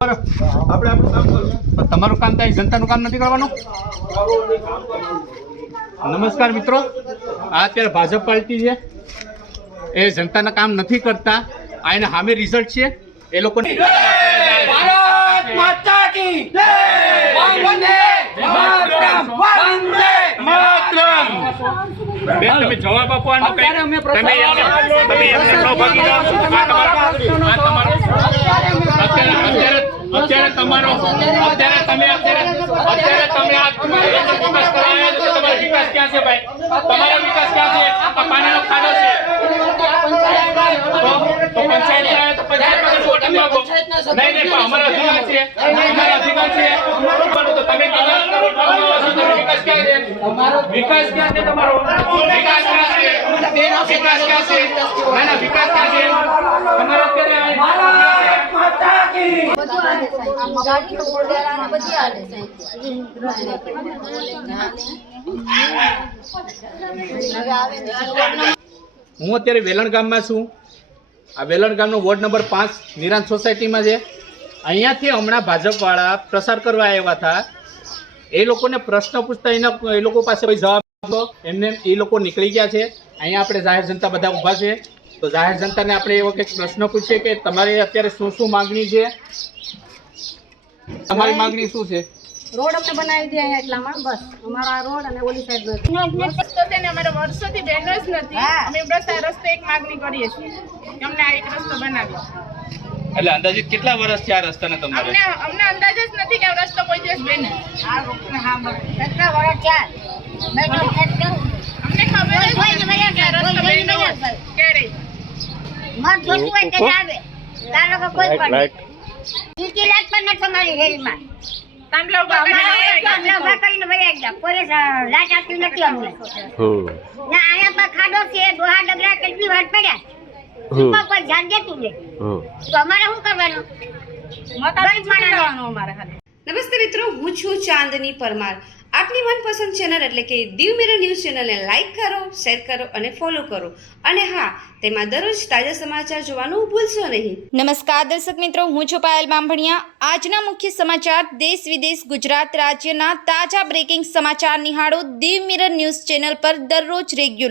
આપણે આપણું કામ કરવું, પણ તમારું કામ થાય જનતાનું કામ નથી કરવાનું. નમસ્કાર મિત્રો, આ અત્યારે ભાજપ પાર્ટી છે એ જનતાના કામ નથી કરતા. આ એના સામે રિઝલ્ટ છે એ લોકો. ભારત માતા કી જય, વંદે માતરમ, વંદે માતરમ. બેન તમે જવાબ આપો આનો કઈ. તમે અત્યારે તમારો અત્યારે તમે આ વિકાસ કરાવ્યા તો તમારો વિકાસ ક્યાં છે ભાઈ? તમારો વિકાસ ક્યાં છે? આ પાણીનો ખાડો છે તો પંચાયત તો પંચાયતમાં વોટ માંગો. નહીં પણ અમારા અધિકાર છે, અમારા અધિકાર છે તો તમે વિકાસ ક્યાં છે? વિકાસ ક્યાં છે તમારો? વિકાસ ક્યાં છે? વિકાસ ક્યાં છે? ના વિકાસ ક્યાં છે તમારો? અત્યારે માતા કી હું અત્યારે વેલણ ગામમાં છું. આ વેલણ ગામનો વોર્ડ નંબર 5 નિરાંત સોસાયટીમાં છે. અહીંયાથી હમણાં ભાજપવાળા પ્રસાર કરવા આવ્યા હતા. એ લોકોને પ્રશ્ન પૂછતા એ લોકો પાસે કોઈ જવાબ નહોતો. એમને એ લોકો નીકળી ગયા છે. અહીંયા આપણે જાહેર જનતા બધા ઊભા છે, તો જાહેર જનતાને આપણે એવો કંઈક પ્રશ્ન પૂછીએ કે તમારે અત્યારે શું શું માંગણી છે? તમારી માંગણી શું છે? રોડ અમને બનાવી દે અહીંયા એટલામાં બસ. અમારો આ રોડ અને ઓલી સાઈડ રસ્તો છે ને અમારે વર્ષોથી બહેનો જ નથી. અમે બસ આ રસ્તે એક માંગણી કરીએ છીએ કે અમને આ એક રસ્તો બનાવ્યો. એટલે અંદાજિત કેટલા વર્ષથી આ રસ્તાને તમારે? અમને અંદાજ જ નથી કે આ રસ્તો કોઈ દિવસ બને. કેટલા વડા ચાર અમને ખબર જ નથી કે આ રસ્તો બન્યો ક્યારે. મત જોતું હોય તેને આવે તાર લોકો કોઈ પણ ઈટી લાગ પણ ન તમારી હેલમાં તાંબલા ઉભા કરીને ઉભા કરીને વયા ગયા. પોલીસ લાટ આપતી નથી અમને. ના આયા પર ખાડો છે, ડોહા ડગરા કેટલી વાર પડ્યા એમાં કોઈ ધ્યાન દેતું નહીં. તો અમારે શું કરવાનું? મતાડી છોડવાનું અમારે ખાલી. નમસ્તે મિત્રો, હું છું ચાંદની પરમાર. આપની મનપસંદ ચેનલ એટલે કે દીવ મિરર ન્યૂઝ ચેનલને લાઈક કરો, શેર કરો અને ફોલો કરો. અને હા, તેમાં દરરોજ તાજા સમાચાર જોવાનું ભૂલશો નહીં. નમસ્કાર દર્શક મિત્રો, હું છું પાયલ બામભણિયા. આજના મુખ્ય સમાચાર દેશ વિદેશ ગુજરાત રાજ્યના તાજા બ્રેકિંગ સમાચાર નિહાળો દીવ મિરર ન્યૂઝ ચેનલ પર દરરોજ રેગ્યુલર.